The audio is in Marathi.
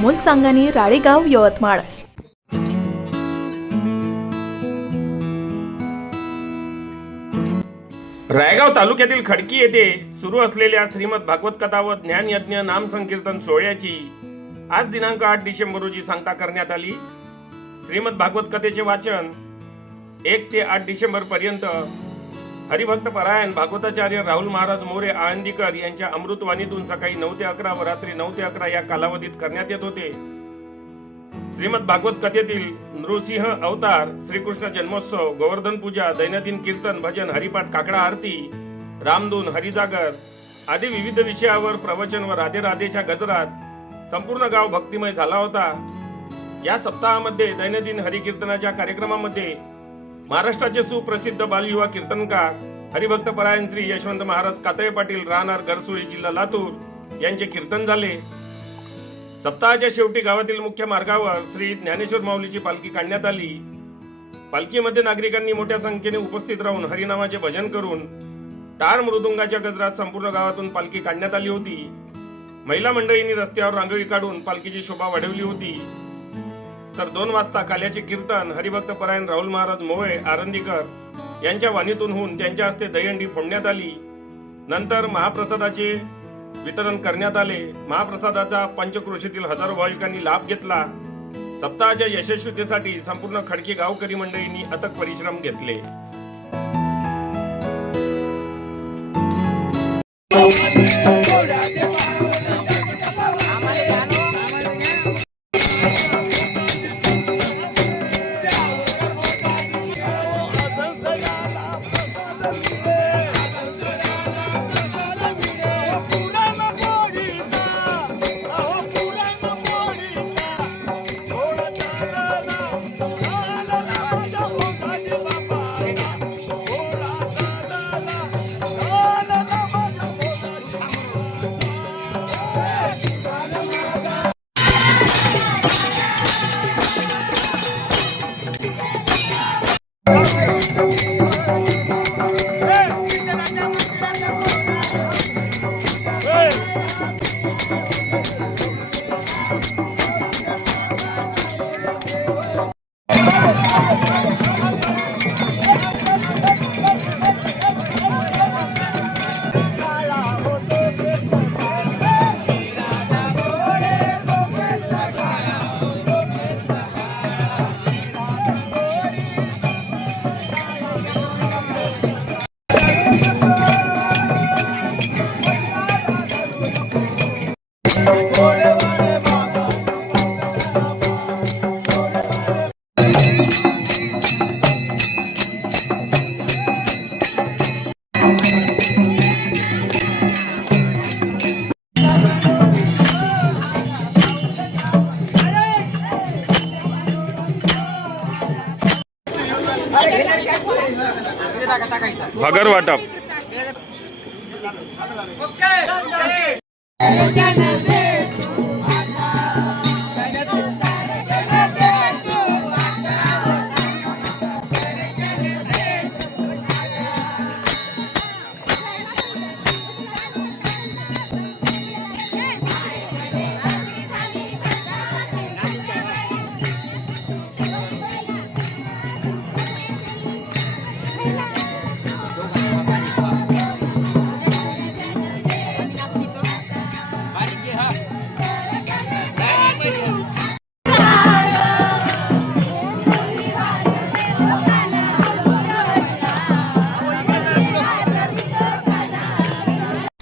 अमोल सांगानी राळेगाव यवतमाळ. रायगाव तालुक्यातील खडकी येथे सुरू असलेल्या श्रीमद भागवत कथा व ज्ञानयज्ञ नाम संकीर्तन सोहळ्याची आज दिनांक आठ डिसेंबर रोजी सांगता करण्यात आली. श्रीमद भागवत कथेचे वाचन एक ते आठ डिसेंबर पर्यंत हरिभक्त परायण भागवताचार्य राहुल महाराज मोरे आळंदीकर यांच्या अमृतवाणीतून सकाळी नऊ ते अकरा व रात्री नऊ ते अकरा या कालावधीत करण्यात येत होते. श्रीमद भागवत कथेतील नृसिंह अवतार श्रीकृष्ण जन्मोत्सव गोवर्धन पूजा दैनंदिन कीर्तन भजन हरिपाठ काकडा आरती रामधून हरिजागर आदी विविध विषयावर प्रवचन व राधे राधेच्या गजरात संपूर्ण गाव भक्तिमय झाला होता. या सप्ताहामध्ये दैनंदिन हरिकीर्तनाच्या कार्यक्रमामध्ये महाराष्ट्राचे सुप्रसिद्ध बालयुवा कीर्तनकार हरिभक्त परायण श्री यशवंत महाराज कातळे पाटील राहणार गरसुळी जिल्हा लातूर यांचे कीर्तन झाले. सप्ताहाच्या शेवटी गावातील मुख्य मार्गावर श्री ज्ञानेश्वर माऊलीची पालखी काढण्यात आली. पालखीमध्ये नागरिकांनी मोठ्या संख्येने उपस्थित राहून हरिनामाचे भजन करून टाळ मृदुंगाच्या गजरात संपूर्ण गावातून पालखी काढण्यात आली होती. महिला मंडळींनी रस्त्यावर रांगोळी काढून पालखीची शोभा वाढवली होती. तर दोन वाजता काल्याचे कीर्तन हरिभक्त परायण राहुल महाराज मोळे आरंदीकर यांच्या वाणीतून होऊन त्यांच्या हस्ते दहीहंडी फोडण्यात आली. नंतर महाप्रसादाचे वितरण करण्यात आले. महाप्रसादाचा पंचक्रोशीतील हजारो भाविकांनी लाभ घेतला. सप्ताहाच्या यशस्वीतेसाठी संपूर्ण खडकी गावकरी मंडळींनी अथक परिश्रम घेतले. भगर वाटप.